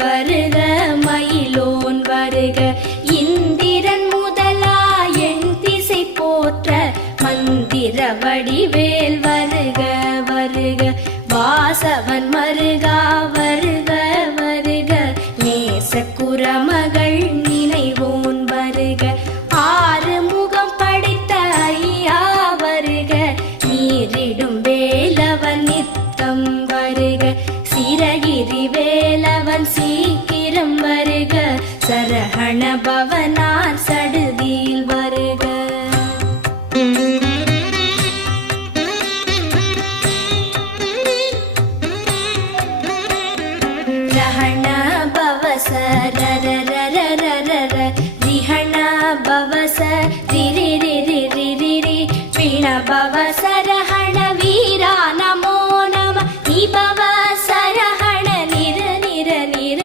வருக மயிலோன் வருக இந்திரன் முதலா என் திசை போற்ற மந்திர வடிவேல் வருக வருக வாசவன் மருகா வருக வருக நேச குரமகள் நினைவோன் வருக ஆறு முகம் படைத்த ஐயா வருக நீரிடும் வேலவன் நித்தம் வருக சிரகிரி வேலவன் சீக்கிரம் வருக சரஹண பவனார் சடுதியில் வருக ரஹண பவச ரர ரர ரர ர ரிஹண பவச ரிரி ரிரி ரிரி ரி வீண பவச